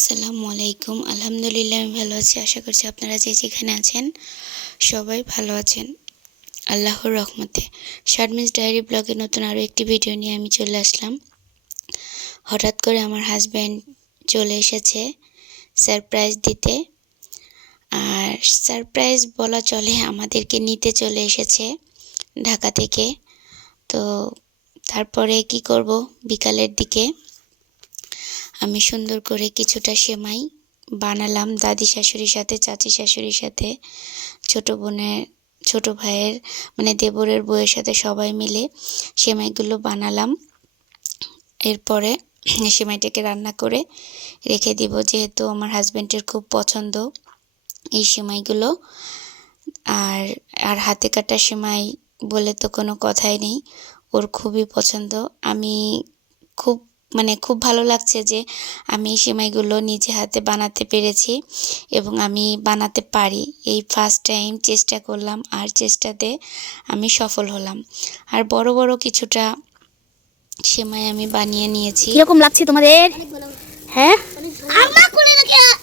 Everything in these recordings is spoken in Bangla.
আসসালামু আলাইকুম। আলহামদুলিল্লাহ, আমি ভালো আছি। আশা করছি আপনারা যে যেখানে আছেন সবাই ভালো আছেন। আল্লাহর রহমতে। শারমিস ডায়েরি ব্লগে নতুন আরও একটি ভিডিও নিয়ে আমি চলে আসলাম। হঠাৎ করে আমার হাজব্যান্ড চলে এসেছে সারপ্রাইজ দিতে। আর সারপ্রাইজ বলা চলে আমাদেরকে নিতে চলে এসেছে ঢাকা থেকে। তো তারপরে কি করব? বিকালের দিকে আমি সুন্দর করে কিছুটা সেমাই বানালাম দাদি শাশুড়ির সাথে, চাচি শাশুড়ির সাথে, ছোট বোনের, ছোট ভাইয়ের মানে দেবরের বউয়ের সাথে সবাই মিলে সেমাইগুলো বানালাম। এরপরে সেমাইটাকে রান্না করে রেখে দিব, যেহেতু আমার হাজব্যান্ডের খুব পছন্দ এই সেমাইগুলো। আর আর হাতে কাটা সেমাই বলে তো কোনো কথাই নেই, ওর খুবই পছন্দ। আমি খুব মানে খুব ভালো লাগছে যে আমি এই সেমাইগুলো নিজে হাতে বানাতে পেরেছি এবং আমি বানাতে পারি। এই ফার্স্ট টাইম চেষ্টা করলাম আর চেষ্টাতে আমি সফল হলাম। আর বড় বড় কিছুটা সেমাই আমি বানিয়ে নিয়েছি। কীরকম লাগছে তোমাদের? হ্যাঁ?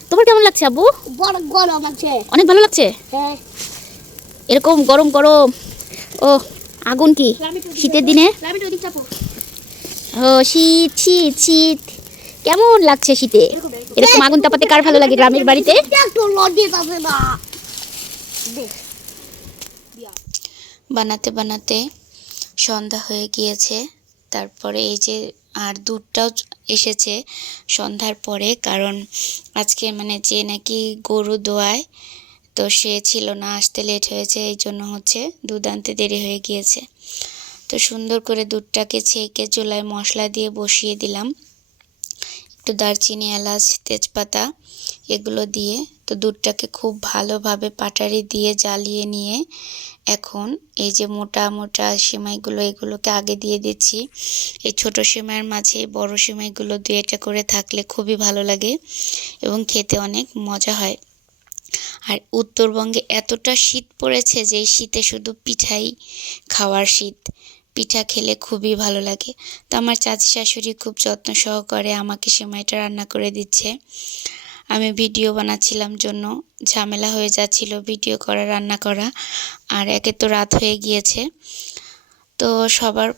তোমার কেমন লাগছে আব্বু? বড় গরম আছে অনেক ভালো লাগছে? হ্যাঁ। এরকম গরম গরম। ও আগুন কি? শীতের দিনে? ও, শীত শীত শীত। কেমন লাগছে শীতে? এরকম আগুন তাপাতে কার ভালো লাগে গ্রামের বাড়িতে? বানাতে বানাতে সন্ধ্যা হয়ে গিয়েছে। তারপরে এই যে আর দুধটাও এসেছে সন্ধ্যার পরে, কারণ আজকে মানে যে নাকি গরু দোয়ায়, তো সে ছিল না, আসতে লেট হয়েছে এই জন্য হচ্ছে দুধ আনতে দেরি হয়ে গিয়েছে। তো সুন্দর করে দুধটাকে ছেঁকে চুলায় মশলা দিয়ে বসিয়ে দিলাম। একটু দারচিনি, এলাচ, তেজপাতা এগুলো দিয়ে তো দুধটাকে খুব ভালোভাবে পাটারি দিয়ে জ্বালিয়ে নিয়ে এখন এই যে মোটা মোটা সেমাইগুলো এগুলোকে আগে দিয়ে দিচ্ছি। এই ছোট সেমাইয়ের মাঝে বড় সেমাইগুলো দুইটা করে থাকলে খুবই ভালো লাগে এবং খেতে অনেক মজা হয়। আর উত্তরবঙ্গে এতটা শীত পড়েছে যে শীতে শুধু পিঠাই খাওয়ার শীত। পিঠা খেলে খুবই ভালো লাগে। তো আমার চাচি শাশুড়ি খুব যত্ন সহকারে আমাকে সেমাইটা রান্না করে দিচ্ছে। আমি ভিডিও বানাচ্ছিলাম জন্য, ঝামেলা হয়ে যাচ্ছিল ভিডিও করা, রান্না করা, আর একে তো রাত হয়ে গিয়েছে। তো সবার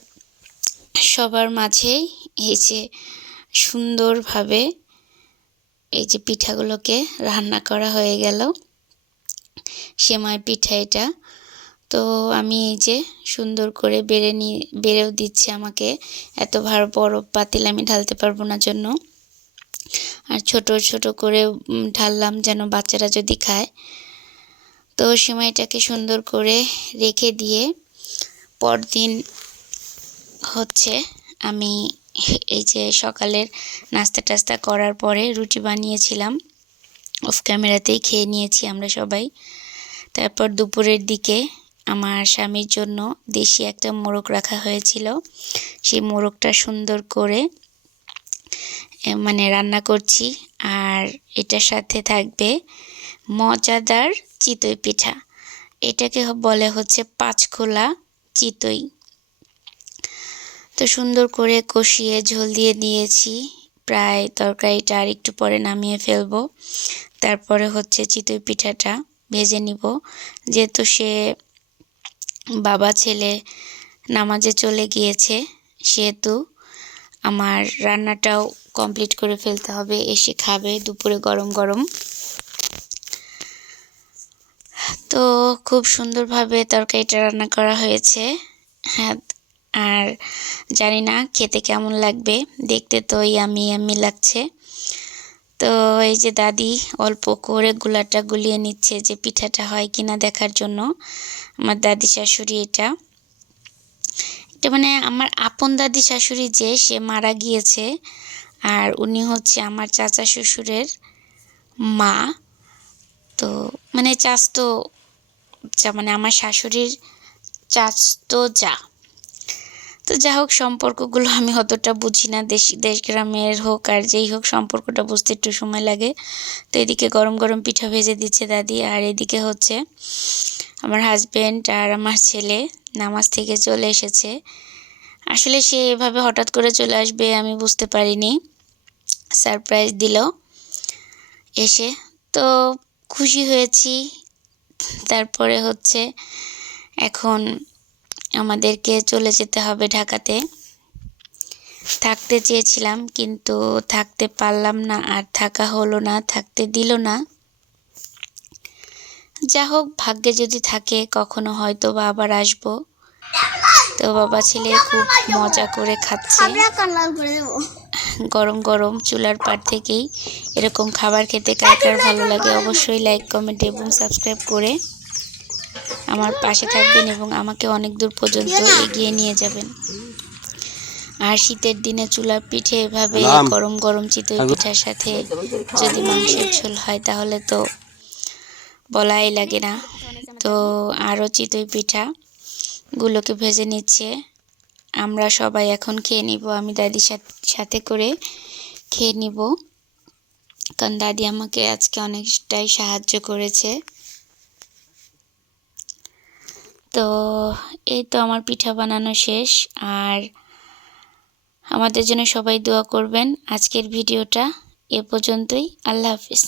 সবার মাঝেই এই যে সুন্দরভাবে এই যে পিঠাগুলোকে রান্না করা হয়ে গেল। সেমাই পিঠা এটা। তো আমি এই যে সুন্দর করে বেড়ে নিয়ে বেড়েও দিচ্ছে আমাকে। এত ভার, বড় পাতিল আমি ঢালতে পারব না জন্য। আর ছোট ছোট করে ঢাললাম যেন বাচ্চারা যদি খায়। তো সেমাইটাকে সুন্দর করে রেখে দিয়ে পরদিন হচ্ছে আমি এই যে সকালের নাস্তা টাস্তা করার পরে রুটি বানিয়েছিলাম। অফ ক্যামেরাতেই খেয়ে নিয়েছি আমরা সবাই। তারপর দুপুরের দিকে আমার স্বামীর জন্য দেশি একটা মোরগ রাখা হয়েছিল। সেই মোরগটা সুন্দর করে মানে রান্না করছি। আর এটার সাথে থাকবে মজাদার চিতই পিঠা। এটাকে বলে হচ্ছে পাঁচখোলা চিতই। তো সুন্দর করে কষিয়ে ঝোল দিয়ে দিয়েছি প্রায় তরকারিটা আর একটু পরে নামিয়ে ফেলব। তারপরে হচ্ছে চিতই পিঠাটা ভেজে নিব। যেহেতু সে বাবা ছেলে নামাজে চলে গিয়েছে, সেহেতু আমার রান্নাটাও কমপ্লিট করে ফেলতে হবে। এসে খাবে দুপুরে গরম গরম। তো খুব সুন্দরভাবে তরকারিটা রান্না করা হয়েছে। হ্যাঁ আর জানি না খেতে কেমন লাগবে। দেখতে তো ইয়ামি ইয়ামি লাগছে। তো এই যে দাদি অল্প করে গুলাটা গুলিয়ে নিচ্ছে যে পিঠাটা হয় কিনা দেখার জন্য। আমার দাদি শাশুড়ি এটা। এটা মানে আমার আপন দাদি শাশুড়ি যে, সে মারা গিয়েছে। আর উনি হচ্ছে আমার চাচা শ্বশুরের মা। তো মানে চাস্তো যা মানে আমার শাশুড়ির চাচতো যা। তো যা হোক, সম্পর্কগুলো আমি অতটা বুঝি না। দেশ দেশ গ্রামের হোক আর যেই হোক, সম্পর্কটা বুঝতে একটু সময় লাগে। তো এদিকে গরম গরম পিঠা ভেজে দিচ্ছে দাদি আর এদিকে হচ্ছে আমার হাজব্যান্ড আর আমার ছেলে নামাজ থেকে চলে এসেছে। আসলে সে এভাবে হঠাৎ করে চলে আসবে আমি বুঝতে পারিনি। সারপ্রাইজ দিল এসে। তো খুশি হয়েছি। তারপরে হচ্ছে এখন আমাদেরকে চলে যেতে হবে ঢাকাতে। থাকতে চেয়েছিলাম কিন্তু থাকতে পারলাম না আর থাকা হলো না থাকতে দিল না। যা হোক ভাগ্যে যদি থাকে কখনো হয়তো বা আবার আসব। তো বাবা ছেলে খুব মজা করে খাচ্ছে। গরম গরম চুলার পাড় থেকেই এরকম খাবার খেতে কার কার ভালো লাগে অবশ্যই লাইক কমেন্ট এবং সাবস্ক্রাইব করে। আমার পাশে থাকবেন এবং আমাকে অনেক দূর পর্যন্ত এগিয়ে নিয়ে যাবেন। আর শীতের দিনে চুলার পিঠে এভাবে গরম গরম চিতই পিঠার সাথে যদি মাংসের ঝোল হয় তাহলে তো বলাই লাগে না। তো আরও চিতই পিঠা গুলোকে ভেজে নিচ্ছে। আমরা সবাই এখন খেয়ে নিব। আমি দাদির সাথ- সাথে করে খেয়ে নিব। কারণ দাদি আমাকে আজকে অনেকটাই সাহায্য করেছে। তো এই তো আমার পিঠা বানানো শেষ। আর আমাদের জন্য সবাই দোয়া করবেন। আজকের ভিডিওটা এ পর্যন্তই। আল্লাহ হাফিজ।